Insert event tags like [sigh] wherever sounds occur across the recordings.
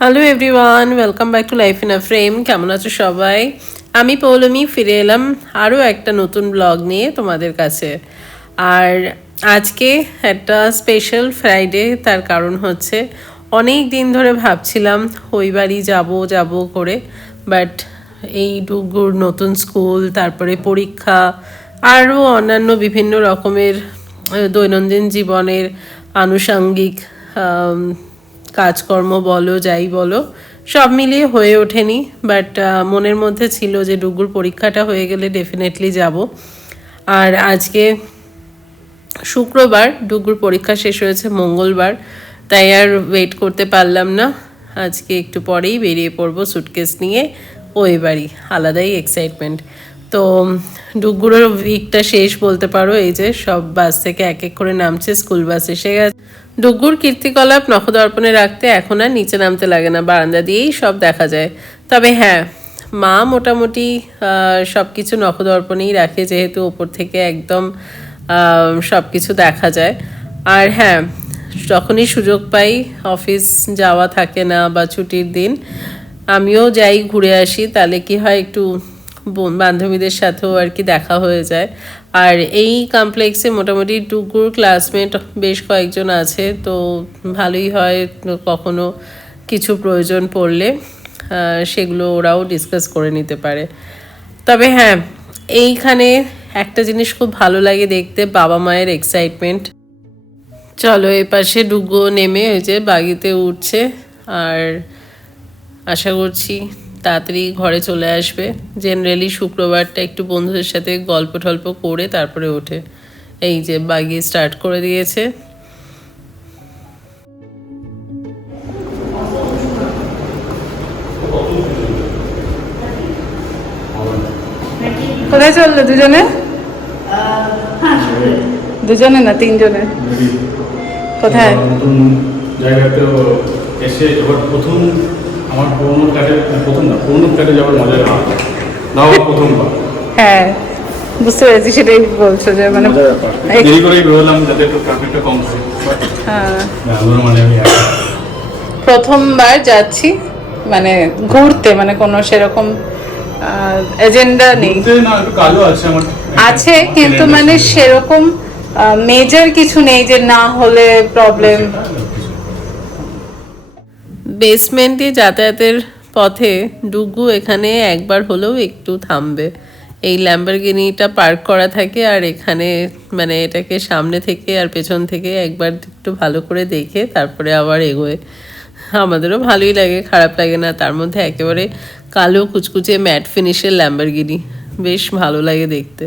Hello everyone welcome back to life in a frame কেমন আছো সবাই? আমি পৌলমি, ফিরে এলাম আরও একটা নতুন ব্লগ নিয়ে তোমাদের কাছে। আর আজকে একটা স্পেশাল ফ্রাইডে তার কারণ হচ্ছে অনেক দিন ধরে ভাবছিলাম ওই বাড়ি যাব যাব করে। বাট এই ডুগুর নতুন স্কুল তারপরে পরীক্ষা, আরও অন্যান্য বিভিন্ন রকমের দৈনন্দিন জীবনের আনুষঙ্গিক কাজকর্ম বলো, যাই বলো, সব মিলিয়ে হয়ে ওঠেনি। বাট মনের মধ্যে ছিল যে ডুগুর পরীক্ষাটা হয়ে গেলে ডেফিনেটলি যাব। আর আজকে শুক্রবার ডুগুর পরীক্ষা শেষ হয়েছে, মঙ্গলবার। তাই আর ওয়েট করতে পারলাম না। আজকে একটু পরেই বেরিয়ে পড়ব সুটকেস নিয়ে। ওই বাড়ি আলাদাই এক্সাইটমেন্ট তো ডুগুরের উইকটা শেষ বলতে পারো, এই যে সব বাস থেকে এক এক করে নামছে, স্কুল বাস এসে গেছে। ডুগুর কীর্তিকলাপ, নখদর্পণে রাখতে এখন আর নিচে নামতে লাগে না, বারান্দা দিয়েই সব দেখা যায়। তবে হ্যাঁ মা মোটামুটি সব কিছু নখদর্পণেই রাখে, যেহেতু ওপর থেকে একদম সব কিছু দেখা যায়। আর হ্যাঁ যখনই সুযোগ পাই, অফিস যাওয়া থাকে না বা ছুটির দিন, আমিও যাই, ঘুরে আসি, তাহলে কি হয় একটু বান্ধবীদের সাথেও আর কি দেখা হয়ে যায়। আর এই কমপ্লেক্সে মোটামুটি টুকুর ক্লাসমেট বেশ কয়েকজন আছে, তো ভালোই হয় কখনো কিছু প্রয়োজন পড়লে সেগুলো ওরাও ডিসকাস করে নিতে পারে। তবে হ্যাঁ এইখানে একটা জিনিস খুব ভালো লাগে দেখতে, বাবা মায়ের এক্সাইটমেন্ট চলো এ পাশে ডুগো নেমে ওই যে বাগিতে উঠছে, আর আশা করছি তাড়াতাড়ি ঘরে চলে আসবে। জেনারেলি শুক্রবারটা একটু বন্ধুদের সাথে গল্প টল্প করে তারপরে ওঠে। এই যে বাগি স্টার্ট করে দিয়েছে। কোথায় চলল দুজনে? দুজনে না তিনজনে? কোথায়? জায়গাতে এসে এবার প্রথম আমার পুরোনো ফ্ল্যাটে প্রথম না পুরোনো ফ্ল্যাটে যাওয়ার মজা না নাও প্রথমবার। হ্যাঁ বুঝতে পেরেছি সেটাই বলছো যে মানে দেরি করেই বেরোলাম যাতে একটু ট্রাফিকটা কম হ্যাঁ, মানে আমি প্রথমবার যাচ্ছি মানে ঘুরতে মানে কোনো সেরকম এজেন্ডা নেই। না আছে কিন্তু মানে সেরকম মেজর কিছু নেই যে না হলে প্রবলেম বেসমেন্ট দিয়ে যাতায়াতের পথে ডুগু এখানে একবার হলেও একটু থামবে। এই ল্যাম্বারগিনিটা পার্ক করা থাকে আর এখানে মানে এটাকে সামনে থেকে আর পেছন থেকে একবার একটু ভালো করে দেখে তারপরে আবার এগোয়। আমাদেরও ভালোই লাগে, খারাপ লাগে না। তার মধ্যে একেবারে কালো কুচকুচে ম্যাট ফিনিশের ল্যাম্বারগিনি বেশ ভালো লাগে দেখতে।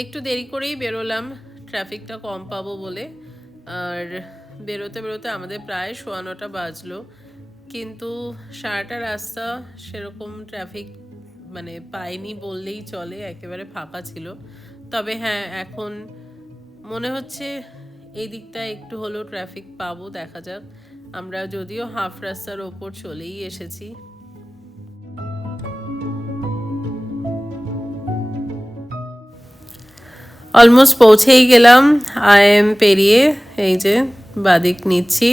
একটু দেরি করেই বেরোলাম। ট্রাফিকটা কম পাবো বলে। আর বেরোতে বেরোতে আমাদের প্রায় সোয়া নটা বাজলো। কিন্তু সারাটা রাস্তা সেরকম ট্রাফিক মানে পাইনি বললেই চলে, একেবারে ফাঁকা ছিল। তবে হ্যাঁ এখন মনে হচ্ছে এই দিকটা একটু হলেও ট্রাফিক পাবো, দেখা যাক। আমরা যদিও হাফ রাস্তার ওপর চলেই এসেছি। অলমোস্ট পৌঁছেই গেলাম আইএম পেরিয়ে, এই যে বাদিক নিচ্ছি।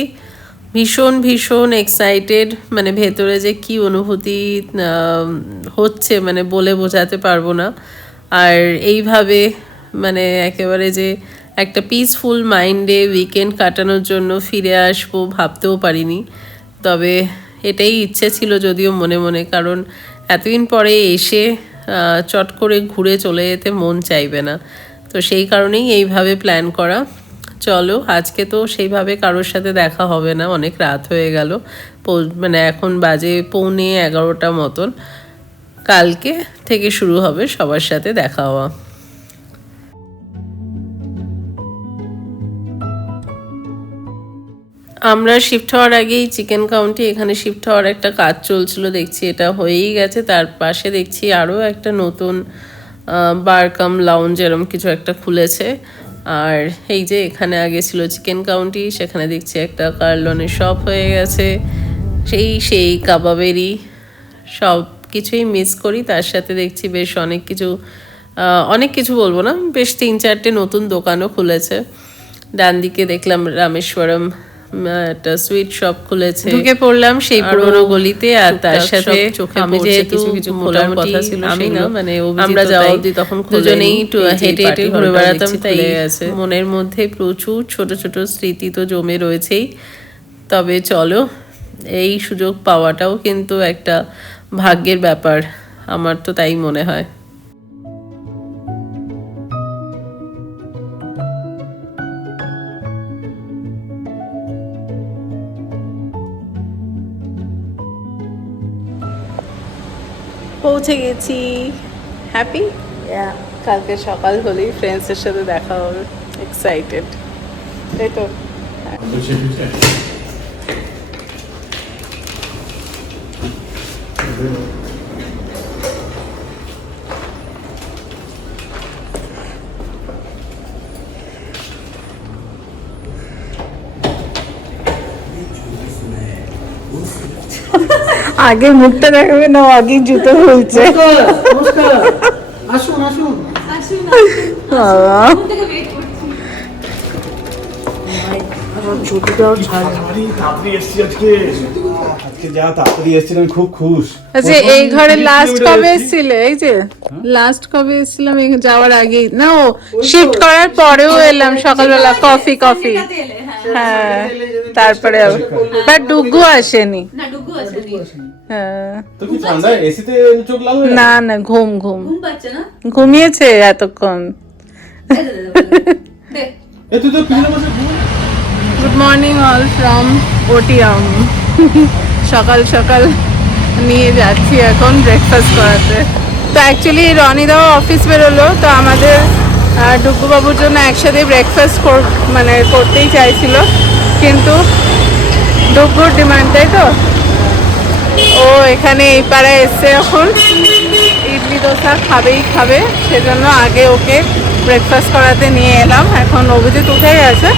ভীষণ ভীষণ এক্সাইটেড মানে ভেতরে যে কি অনুভূতি হচ্ছে মানে বলে বোঝাতে পারব না। আর এইভাবে মানে একেবারে যে একটা পিসফুল মাইন্ডে উইকেন্ড কাটানোর জন্য ফিরে আসব ভাবতেও পারিনি। তবে এটাই ইচ্ছে ছিল যদিও মনে মনে, কারণ এতদিন পরে এসে চট করে ঘুরে চলে যেতে মন চাইবে না। তো সেই কারণেই এইভাবে প্ল্যান করা। চলো, আজকে তো সেইভাবে কারোর সাথে দেখা হবে না, অনেক রাত হয়ে গেল। মানে এখন বাজে পৌনে এগারোটা মতন। কালকে থেকে শুরু হবে সবার সাথে দেখা হওয়া। আমরা শিফট হওয়ার আগেই চিকেন কাউন্টি এখানে শিফট হওয়ার একটা কাজ চলছিল, দেখছি এটা হয়েই গেছে। তার পাশে দেখছি আরও একটা নতুন বার কাম লাউঞ্জ এরম কিছু একটা খুলেছে। আর এই যে এখানে আগে ছিল চিকেন কাউন্টি, সেখানে দেখছি একটা কার্লনের শপ হয়ে গেছে। সেই সেই কাবাবেরই সব কিছুই মিস করি। তার সাথে দেখছি বেশ অনেক কিছু অনেক কিছু বলব না, বেশ তিন চারটে নতুন দোকানও খুলেছে। ডান দিকে দেখলাম রামেশ্বরম একটা সুইট শপ খুলেছে। ঢুকে পড়লাম সেই পুরোনো গলিতে আর তার সাথে চোখে আমি যেহেতু কিছু কিছু খোলার কথা ছিল আমি না মানে আমরা যাওয়া অবধি তখন দুজনেই হেঁটে হেঁটে ঘুরে বেড়াতাম তাই আছে মনের মধ্যে প্রচুর ছোট ছোট স্মৃতি তো জমে রয়েছেই। তবে চলো এই সুযোগ পাওয়াটাও কিন্তু একটা ভাগ্যের ব্যাপার আমার তো তাই মনে হয়। পৌঁছে গেছি। হ্যাপি কালকে সকাল হলেই ফ্রেন্ডসের সাথে দেখা হবে। এক্সাইটেড তাই তো? তো আগে মুখটা দেখাবে না ও আগেই জুতো খুলছে। আসুন আসুন। আচ্ছা এই ঘরে লাস্ট কবে এসেছিলে? এই যে লাস্ট কবে এসেছিলাম? এই যাওয়ার আগে না ও শিফট করার পরেও এলাম সকালবেলা। কফি কফি হ্যাঁ। তারপরে বাট ডুগু আসেনি। না ডুগু আছে নি হ্যাঁ না না ঘুম ঘুম ঘুম পাচ্ছে না ঘুমিয়েছে এতক্ষণ। Good morning all from OTM সকাল সকাল নিয়ে যাচ্ছি এখন ব্রেকফাস্ট করাতে তো অ্যাকচুয়ালি রনিদাও অফিস বেরোলো তো আমাদের আহ, ডুগ্গুবাবুর জন্য একসাথে ব্রেকফাস্ট মানে করতেই চাইছিল কিন্তু ডুগ্গুর ডিমান্ড তাই তো ও, এখানে এই পাড়ায় এসছে এখন। ইডলি দোসা খাবেই খাবে। সেজন্য আগে ওকে ব্রেকফাস্ট করাতে নিয়ে এলাম। এখন অভিজিৎ উঠে গেছে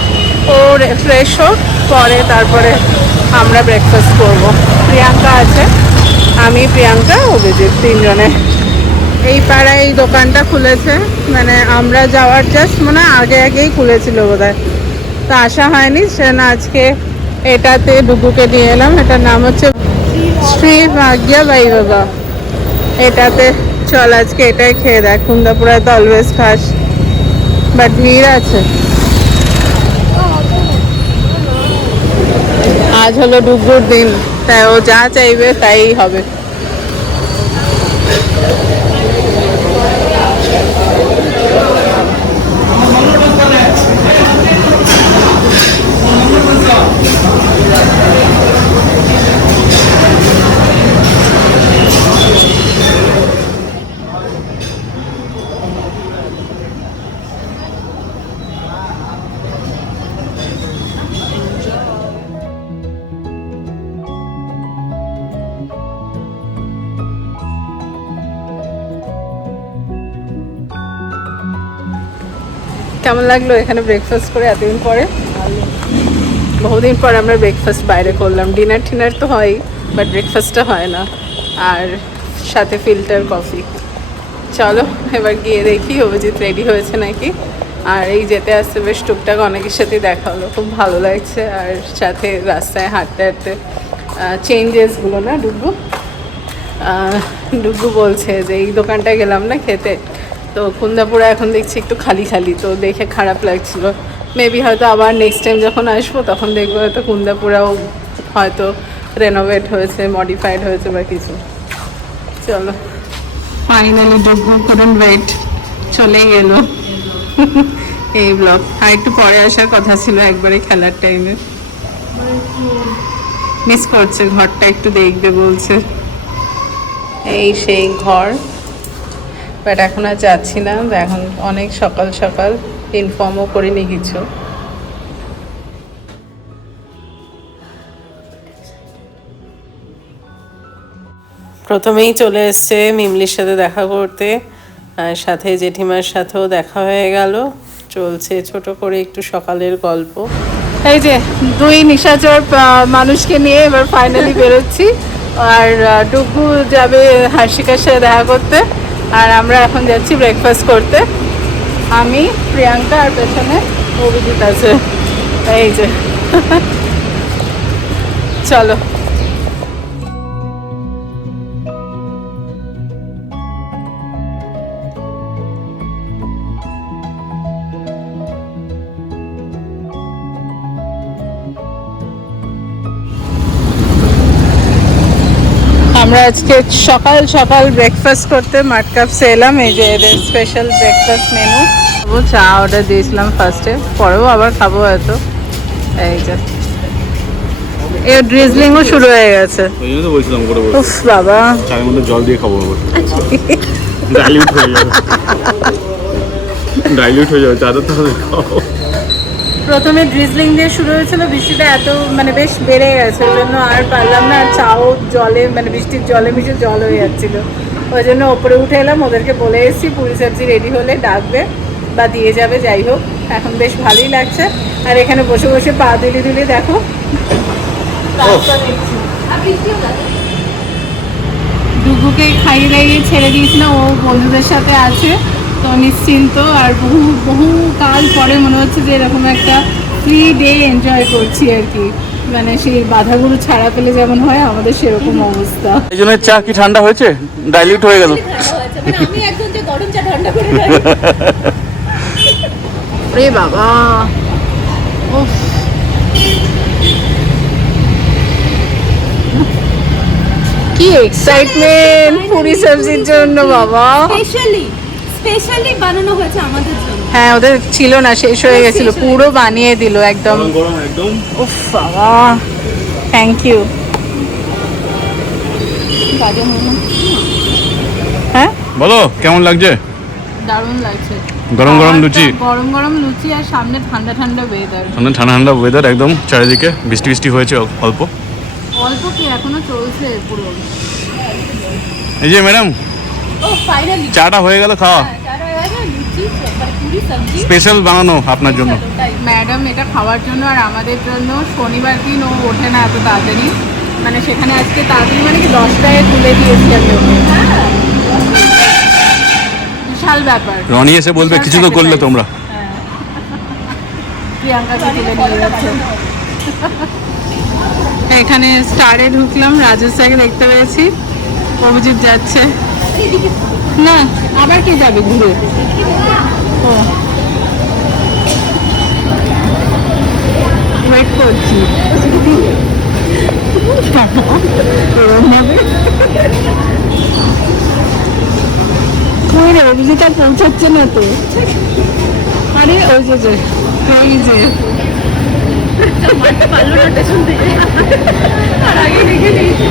ও ফ্রেশ হোক, পরে তারপরে আমরা ব্রেকফাস্ট করব। প্রিয়াঙ্কা আছে। আমি, প্রিয়াঙ্কা, অভিজিৎ তিনজনে। এই পাড়ায় এই দোকানটা খুলেছে। মানে আমরা যাওয়ার জাস্ট মানে আগে আগেই খুলেছিল বোধহয়। তো আসা হয়নি। সেজন্য আজকে এটাতে ডুগুকে নিয়ে এলাম। এটার নাম হচ্ছে শ্রী ভাগ্যা বাই বাবা এটাতে চল আজকে এটাই খেয়ে দেখ কুন্দাপুরায় তো অলওয়েজ খাস বাট ভিড় আছে। আজ হলো ডুবুর দিন, তাই ও যা চাইবে তাই হবে। কেমন লাগল এখানে ব্রেকফাস্ট করে এতদিন পরে? বহুদিন পর আমরা ব্রেকফাস্ট বাইরে করলাম। ডিনার টিনার তো হয় বাট ব্রেকফাস্টটা হয় না। আর সাথে ফিল্টার কফি চলো এবার গিয়ে দেখি অভিজিৎ রেডি হয়েছে নাকি। আর এই যেতে আসতে বেশ টুকটাক অনেকের সাথে দেখা হলো। খুব ভালো লাগছে। আর সাথে রাস্তায় হাঁটতে হাঁটতে চেঞ্জেসগুলো না আহ, ডুগু বলছে যে এই দোকানটা গেলাম না খেতে তো কুন্দাপুরা এখন দেখছি একটু খালি খালি তো দেখে খারাপ লাগছিল। মেবি হয়তো আবার নেক্সট টাইম যখন আসব তখন দেখব হয়তো কুন্দাপুরাও হয়তো রেনোভেট হয়েছে মডিফাইড হয়েছে বা কিছু। চলো। ফাইনালি ডুগু couldn't ওয়েট চলে গেল। এই ব্লগ আর একটু পরে আসার কথা ছিল একবারে খেলার টাইমে মিস করছে ঘরটা একটু দেখবে বলছে। এই সেই ঘর। বাট এখন আর যাচ্ছি না। এখন অনেক সকাল সকাল ইনফর্মও করিনি কিছু। প্রথমেই চলে এসছে মিমলির সাথে দেখা করতে। আর সাথে জেঠিমার সাথেও দেখা হয়ে গেল। চলছে ছোট করে একটু সকালের গল্প। এই যে দুই নিশাচর মানুষকে নিয়ে এবার ফাইনালি বেরোচ্ছি। আর ডুগু যাবে হার্ষিকার সাথে দেখা করতে। আর আমরা এখন যাচ্ছি ব্রেকফাস্ট করতে। আমি, প্রিয়াঙ্কা আর পেছনে অভিজিৎ আছে। এই যে। [laughs] চলো। আমরা আজকে সকাল সকাল ব্রেকফাস্ট করতে মাটকাপসে এলাম এই যে এদের স্পেশাল ব্রেকফাস্ট মেনু চা অর্ডার দিয়েছিলাম ফার্স্টে পরেও আবার খাব হয়তো। এই যে। এ ড্রিজলিংও শুরু হয়ে গেছে। ওই জন্য তো বলছিলাম করে বলছি উফ বাবা। চায়ের মধ্যে জল দিয়ে খাব আবার ডাইলিউট হয়ে যাবে। ডাইলিউট হয়ে যাবে চাটা তাহলে খাও প্রথমে ড্রিজলিং দিয়ে শুরু হয়েছিল, বৃষ্টিটা এত মানে বেশ বেড়ে গেছে, ওই জন্য আর পারলাম না, চাও জলে মানে বৃষ্টির জলে মিশে জল হয়ে যাচ্ছিল। ওই জন্য ওপরে উঠে এলাম, ওদেরকে বলে এসেছি, পুরি সবজি রেডি হলে ডাকবে বা দিয়ে যাবে, যাই হোক, এখন বেশ ভালোই লাগছে। আর এখানে বসে বসে পা দুলি দুলি দেখো। ডুগুকে খাইয়ে দাইয়ে ছেড়ে দিয়েছিলাম, ও বন্ধুদের সাথে আছে। তো নিশ্চিন্ত আর বহু বহু কাল পরে মনে হচ্ছে যে এরকম একটা ফ্রি ডে এনজয় করছি আর কি। মানে সেই বাধাগুলো ছাড়া পেলে যেমন হয় আমাদের সেরকম অবস্থা। এই জন্য চা কি ঠান্ডা হয়েছে? ডাইলিউট হয়ে গেল। মানে আমি একদম যে গরম চা ঠান্ডা করে রে বাবা। উফ। কি এক্সাইটমেন্ট পুরি সবজির জন্য বাবা। স্পেশালি স্পেশালি বানানো হয়েছে আমাদের জন্য। হ্যাঁ ওদের ছিল না শেষ হয়ে গেছিল পুরো বানিয়ে দিল একদম। গরম একদম। উফ বাবা। থ্যাংক ইউ হ্যাঁ? বলো কেমন লাগছে? দারুণ লাগছে। গরম গরম লুচি। গরম গরম লুচি আর সামনে ঠান্ডা ঠান্ডা ওয়েদার ঠান্ডা ঠান্ডা ঠান্ডা ওয়েদার একদম চারিদিকে বৃষ্টি বৃষ্টি হয়েছে অল্প। অল্প কি এখনও চলছে পুরো? এই যে ম্যাডাম চাটা হয়ে গেল খাওয়া। লুচি মানে স্পেশাল বানানো আপনার জন্য। ম্যাডাম এটা খাওয়ার জন্য আর আমাদের জন্য শনিবার দিন ও ওঠে না এত তাড়াতাড়ি। মানে সেখানে আজকে তাড়াতাড়ি মানে কি দশটায় তুলে দিয়েছি আমি ওকে। বিশাল ব্যাপার। রনি এসে বলবে কিছু তো করলে তোমরা। প্রিয়াঙ্কাকে তুলে নিয়ে যাচ্ছে। এখানে স্টারে ঢুকলাম রাজস্থাকে দেখতে পেয়েছি। অভিজিৎ যাচ্ছে। না, আবার কি যাবে ঘুরে? ওয়েট করছি। আর পৌঁছাচ্ছে না তো। আরে ওই যে ওই যে। পেছন থেকে আগে দেখে নিয়েছি।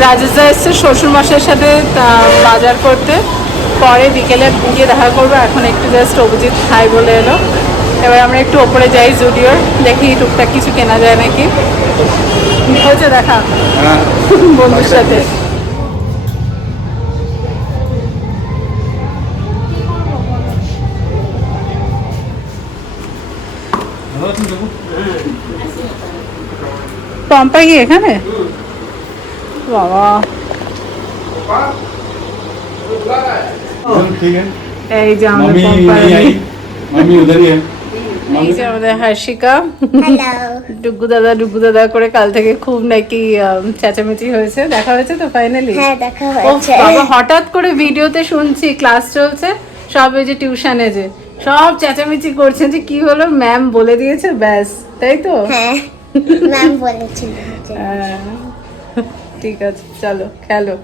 রাজেশদা এসছে শ্বশুর শ্বশুরমশাইয়ের সাথে তা- বাজার করতে। পরে বিকেলে গিয়ে দেখা করব। এখন একটু জাস্ট অভিজিৎ খাই বলে এলো। এবার আমরা একটু ওপরে যাই জুডিওর। দেখি টুকটাক কিছু কেনা যায় নাকি। হয়েছে দেখা? বন্ধুর সাথে। পম্পা কি এখানে? বাবা। এই যে আমাদের পম্পা হার্ষিকা। ডুগু দাদা ডুগু দাদা করে কাল থেকে খুব নাকি চেঁচামেচি হয়েছে। দেখা হয়েছে তো ফাইনালি বাবা হঠাৎ করে ভিডিওতে শুনছি ক্লাস চলছে সব এই যে টিউশনে যে। সব চেঁচামেচি করছে যে কি হলো ম্যাম বলে দিয়েছে ব্যাস তাই তো? হ্যাঁ। ম্যাম বলেছিল হ্যাঁ। ঠিক আছে চলো খেলো।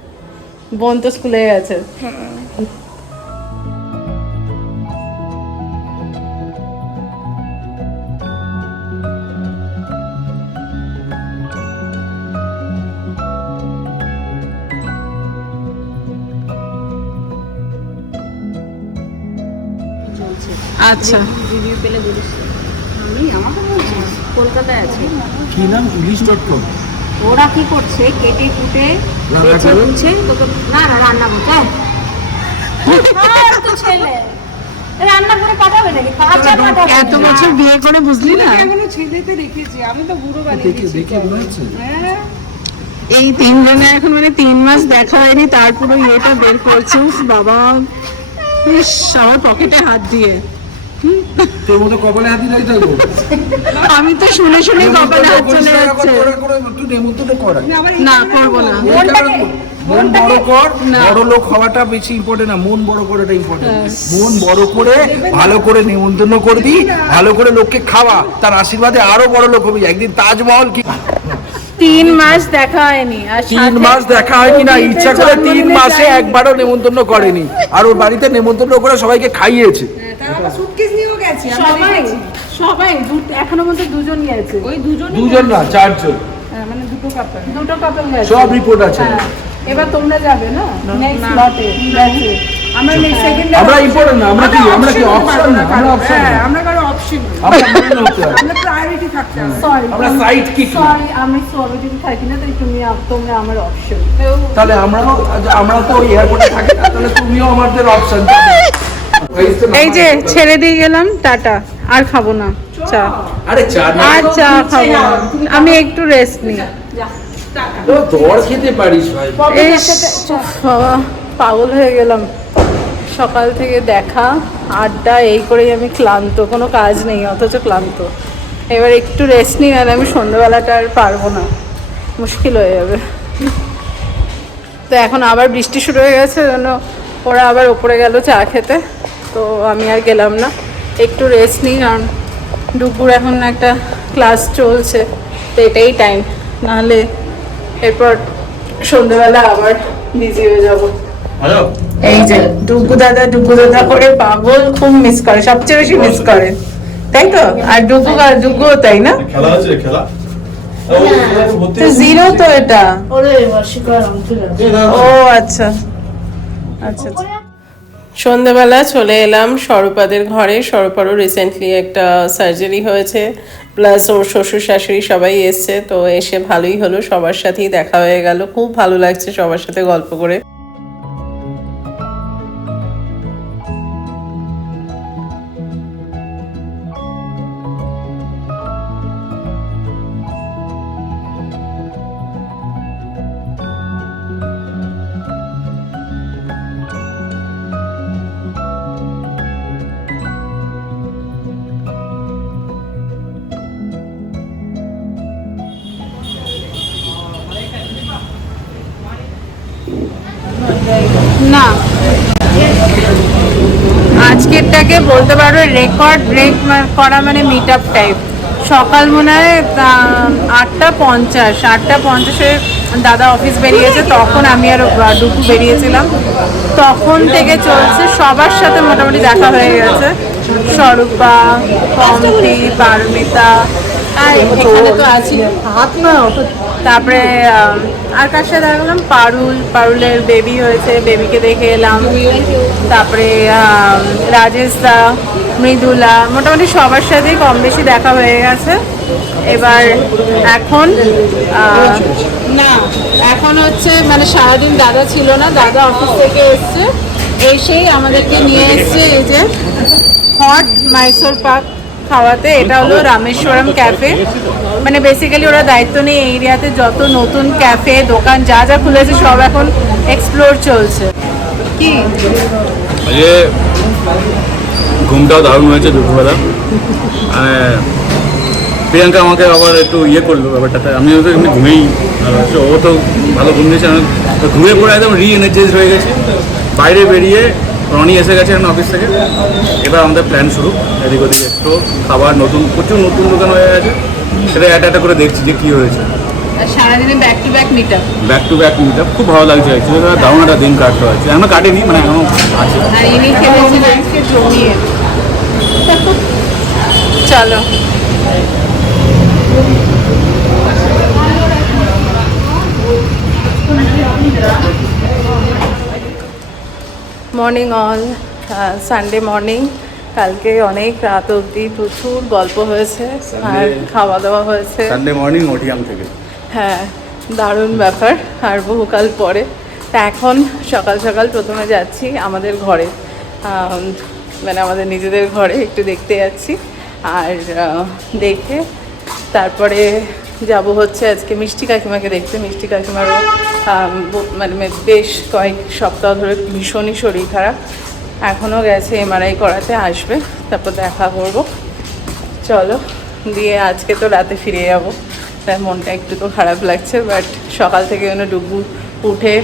বোন তো স্কুলে গেছে। আচ্ছা। রিভিউ পেলে বলিস। আমি আমাকে বলছিস? কলকাতায় আছে। কি নাম? ইংলিশ ডট কম ওরা কি করছে? কেটে কুটে বেছে বুঝছে না না রান্না করতে তো ছেলে। রান্না করে পাঠাবে নাকি? কাঁচা পাঠাবে এত বছর বিয়ে করে বুঝলি না? এই তিনজনে এখন মানে তিন মাস দেখা হয়নি তারপরে ইয়েটা বের করছে। বাবা। ইস আমার পকেটে হাত দিয়ে। তোর মতো কপালে হাতি নাই থাকব আমি তো শুনে শুনে কপালে হাত চলে যাচ্ছে। তুই নেমন্তন্ন করা না করব না। মন বড় কর। বড় লোক হওয়াটা বেশি ইম্পর্টেন্ট না মন বড় করাটা ইম্পর্টেন্ট মন বড় করে ভালো করে নেমন্তন্ন করবি ভালো করে লোককে খাওয়া তার আশীর্বাদে আরও বড় লোক হবি। একদিন তাজমহল কি তিন মাস দেখা হয়নি আর তিন সাথে মাস দেখা হয়নি না ওর ইচ্ছা করে তিন জন্মদিনে মাসে যায়নি। একবারও নেমন্তন্ন করেনি। আর ওর বাড়িতে নেমন্তন্ন করে সবাইকে খাইয়েছে। সবাই সবাই দু- এখনও মধ্যে দুজন গেছে ওই দুজন দুজন না চারজন। মানে দুটো কাপল দুটো কাপল গেছে। সব রিপোর্ট আছে। হ্যাঁ, এবার তোমরা যাবে না? নেক্সট লটে আমরা আমরা ইম্পর্টেন্ট না আমরা কি আমরা কি অপশন না? আমরা অপশন না। আমরা কারও অপশন আমরা আমরা প্রায়োরিটি থাকতে সরি আমরা সাইড কিক সরি আমি সরি থাকি না তাই তুমি তোমরা আমার অপশন তাহলে আমরাও আমরা তো এয়ারপোর্টে থাকি না তাহলে তুমিও আমাদের অপশন এই যে ছেড়ে দিয়ে গেলাম টাটা। আর খাব না চা। আরে চা না। আর চা খাব আমি একটু রেস্ট নিই। তো দর খেতে পারিস ভাই। পাগল হয়ে গেলাম। সকাল থেকে দেখা, আড্ডা, এই করেই আমি ক্লান্ত, কোনো কাজ নেই, অথচ ক্লান্ত। এবার একটু রেস্ট নিই আর আমি সন্ধ্যেবেলাটা আর পারব না, মুশকিল হয়ে যাবে। তো এখন আবার বৃষ্টি শুরু হয়ে গেছে জন্য ওরা আবার ওপরে গেল চা খেতে, তো আমি আর গেলাম না। একটু রেস্ট নিই, কারণ দুপুর এখন একটা ক্লাস চলছে, তো এটাই টাইম নাহলে এরপর সন্ধ্যেবেলা আবার বিজি হয়ে যাব। হ্যালো এই যে ডুগু দাদা ডুগু দাদা করে পাগল খুব মিস করে সবচেয়ে বেশি মিস করে। তাই তো? আর ডুগু আর ডুগু তাই না? খেলা আছে খেলা? তো জিরো তো এটা? ও আচ্ছা। আচ্ছা আচ্ছা। সন্ধ্যাবেলা চলে এলাম স্বরূপাদের ঘরে। স্বরূপারও রিসেন্টলি একটা সার্জারি হয়েছে প্লাস ওর শ্বশুর শাশুড়ি সবাই এসছে তো এসে ভালোই হলো। সবার সাথেই দেখা হয়ে গেল। খুব ভালো লাগছে সবার সাথে গল্প করে। করা মানে মিট আপ টাইপ সকাল মনে হয় আটটা পঞ্চাশ আটটা পঞ্চাশে দাদা অফিস বেরিয়েছে তখন আমি আর ডুকু বেরিয়েছিলাম। তখন থেকে চলছে সবার সাথে মোটামুটি দেখা হয়ে গেছে। স্বরূপা কমতি পারমিতা। আর এখানে তো আছি। হাত না তারপরে আর কার সাথে দেখা গেলাম পারুল, পারুলের বেবি হয়েছে বেবিকে দেখে এলাম। তারপরে রাজেশ দা, মৃদুলা, মোটামুটি সবার সাথেই কম বেশি দেখা হয়ে গেছে। এবার এখন না, এখন হচ্ছে মানে সারাদিন দাদা ছিল না, দাদা অফিস থেকে এসছে। এসেই আমাদেরকে নিয়ে এসছে এই যে হট মাইসোর পাক খাওয়াতে। এটা হলো রামেশ্বরম ক্যাফে মানে বেসিক্যালি ওরা দায়িত্ব নেই এরিয়াতে যত নতুন ক্যাফে দোকান, যা যা খুলেছে সব এখন এক্সপ্লোর চলছে। কি? ঘুমটাও দারুণ হয়েছে দুপুরবেলা। মানে প্রিয়াঙ্কা আমাকে আবার একটু ইয়ে করল ব্যাপারটাতে। আমি তো এমনি ঘুমেই ও তো ভালো ঘুম দিয়েছে ঘুমিয়ে পড়ে একদম রি এনার্জাইজ হয়ে গেছে। বাইরে বেরিয়ে রনি এসে গেছে এখন অফিস থেকে। এবার আমাদের প্ল্যান শুরু। এদিক ওদিক একটু খাবার, নতুন, প্রচুর নতুন দোকান হয়ে গেছে। সেটা একটা একটা করে দেখছি যে কী হয়েছে। সারাদিনে back to back meet up back to back meet খুব ভালো লাগছে অ্যাকচুয়ালি দারুণ একটা দিন কাটতে হচ্ছে এখনও কাটেনি মানে এখনও আছে। আর ইনি খেলেছেন আজকে জমিয়ে। চলো। মর্নিং অল সানডে মর্নিং কালকে অনেক রাত অবধি প্রচুর গল্প হয়েছে আর খাওয়া দাওয়া হয়েছে সানডে মর্নিং থেকে। হ্যাঁ দারুণ ব্যাপার আর বহুকাল পরে। তা এখন সকাল সকাল প্রথমে যাচ্ছি আমাদের ঘরে। মানে আমাদের নিজেদের ঘরে একটু দেখতে যাচ্ছি। আর দেখে তারপরে যাব হচ্ছে আজকে মিষ্টি কাকিমাকে দেখতে। মিষ্টি কাকিমারও মানে বেশ কয়েক সপ্তাহ ধরে ভীষণই শরীর খারাপ। এখনও গেছে এমআরআই করাতে, আসবে, তারপর দেখা করব। চলো, দিয়ে আজকে তো রাতে ফিরে যাব। তাই মনটা একটু তো খারাপ লাগছে বাট সকাল থেকে যেন ডুবু উঠে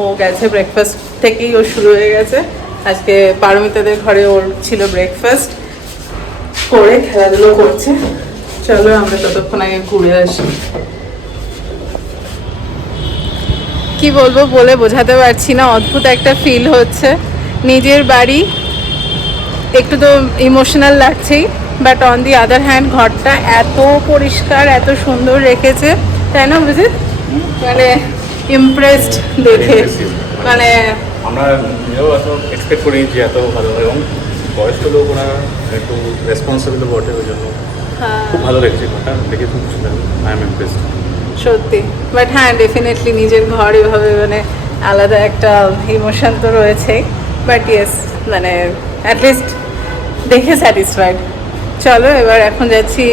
ও গেছে ব্রেকফাস্ট থেকেই ও শুরু হয়ে গেছে। আজকে পারমিতাদের ঘরে ওর ছিল ব্রেকফাস্ট করে খেলাধুলো করছে। চলো, আমরা ততক্ষণ আগে ঘুরে আসি। কি বলব, বলে বোঝাতে পারছি না, অদ্ভুত একটা ফিল হচ্ছে। নিজের বাড়ি একটু তো emotional লাগছেই but on the other hand ঘরটা এত পরিষ্কার এত সুন্দর রেখেছে তাই না বুঝি মানে ইমপ্রেসড দেখে। মানে আমরা নিজেও এত এক্সপেক্ট করিনি যে এত ভালো এবং বয়স্ক লোক ওরা একটু রেসপন্সিবল বটে ওই জন্য খুব ভালো লেগেছে ঘরটা দেখে খুব আই এম ইমপ্রেসড সত্যি। বাট হ্যাঁ ডেফিনেটলি নিজের ঘর এভাবে মানে আলাদা একটা ইমোশন তো রয়েছে বাট ইয়েস মানে অ্যাটলিস্ট দেখে স্যাটিসফাইড চলো এবার এখন যাচ্ছি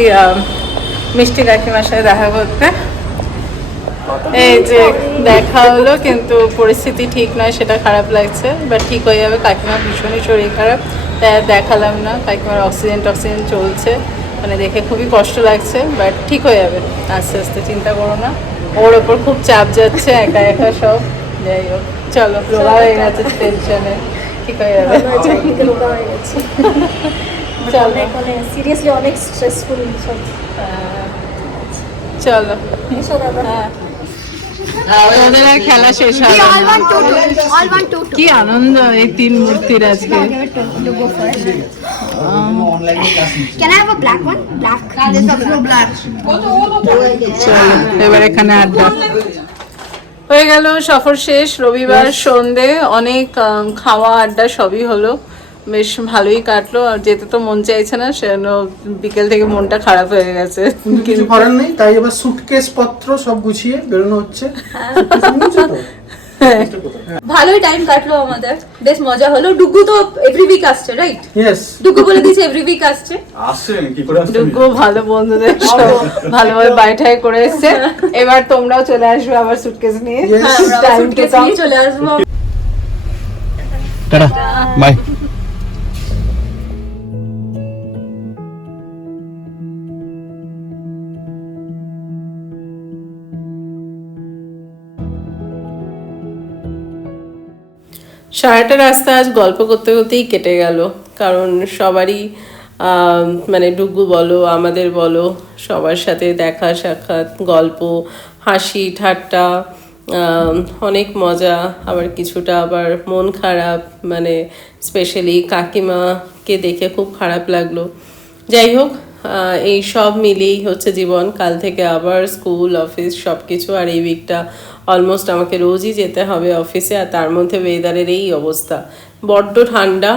মিষ্টি কাকিমার সাথে দেখা করতে। এই যে দেখা হলো কিন্তু পরিস্থিতি ঠিক নয় সেটা খারাপ লাগছে। বাট ঠিক হয়ে যাবে কাকিমার ভীষণই শরীর খারাপ। তাই দেখালাম না কাকিমার অক্সিজেন টক্সিজেন চলছে। মানে দেখে খুবই কষ্ট লাগছে বাট ঠিক হয়ে যাবে। আস্তে আস্তে চিন্তা করো না। ওর ওপর খুব চাপ যাচ্ছে একা একা সব। যাই হোক চলো। রোগা হয়ে গেছে টেনশনে ঠিক হয়ে যাবে [laughs] হয়ে গেছে [laughs] চলো অনেক মানে সিরিয়াসলি অনেক স্ট্রেসফুল সব চলো এসো দাদা ওদের আর খেলা শেষ হবে না। All one two two. All one two two. কি আনন্দ এই তিন মূর্তির আজকে go for it. Can I have a black one? Black. There's a blue black. চলো এবার এখানে আড্ডা হয়ে গেল সফর শেষ রবিবার সন্ধে অনেক খাওয়া আড্ডা সবই হলো। বেশ ভালোই কাটলো আর যেতে তো মন চাইছে না সেজন্য বিকেল থেকে মনটা খারাপ হয়ে গেছে। কিছু করার নেই তাই এবার সুটকেস পত্র সব গুছিয়ে বেরোনো হচ্ছে? [laughs] ভালোই টাইম কাটলো আমাদের। বেশ মজা হলো। ডুগু তো এভরি উইক আসছে রাইট Yes. ডুগু বলে দিয়েছে এভরি উইক আসছে। আসছেন কি করে আসছেন ডুগু ভালো বন্ধুদের ভালোভাবে বাইঠাই করে এসেছে। [laughs] এবার তোমরাও চলে আসবে আবার সুটকেস নিয়ে। টাইম হ্যাঁ. নিয়ে চলে আসব। টাটা বাই সারাটা রাস্তা আজ গল্প করতে করতেই কেটে গেল। কারণ সবারই মানে ডুগু বলো, আমাদের বলো, সবার সাথে দেখা, সাক্ষাৎ, গল্প, হাসি, ঠাট্টা অনেক মজা, আবার কিছুটা আবার মন খারাপ মানে স্পেশালি কাকিমাকে দেখে খুব খারাপ লাগল। যাই হোক এই সব মিলিয়েই হচ্ছে জীবন। কাল থেকে আবার স্কুল অফিস সব কিছু আর এই উইকটা অলমোস্ট আমাকে রোজই যেতে হবে অফিসে আর তার মধ্যে ওয়েদারের এই অবস্থা। বড্ড ঠান্ডা,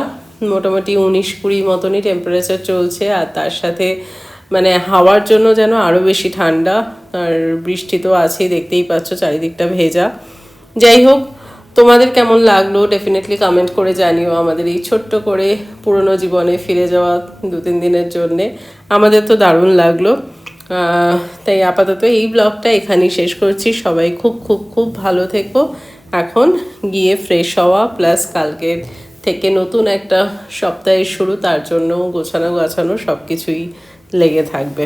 মোটামুটি উনিশ কুড়ি মতনই টেম্পারেচার চলছে আর তার সাথে মানে হাওয়ার জন্য যেন আরও বেশি ঠান্ডা আর বৃষ্টি তো আছেই, দেখতেই পাচ্ছ চারিদিকটা ভেজা। যাই হোক, তোমাদের কেমন লাগল ডেফিনেটলি কমেন্ট করে জানিও আমাদের এই ছোট্ট করে পুরনো জীবনে ফিরে যাওয়া দু তিন দিনের জন্যে। আমাদের তো দারুণ লাগল। তাই আপাতত এই ব্লগটা এখানেই শেষ করছি। সবাই খুব খুব খুব ভালো থেকো। এখন গিয়ে ফ্রেশ হওয়া প্লাস কালকের থেকে নতুন একটা সপ্তাহের শুরু, তার জন্য গোছানো গোছানো সব কিছুই লেগে থাকবে।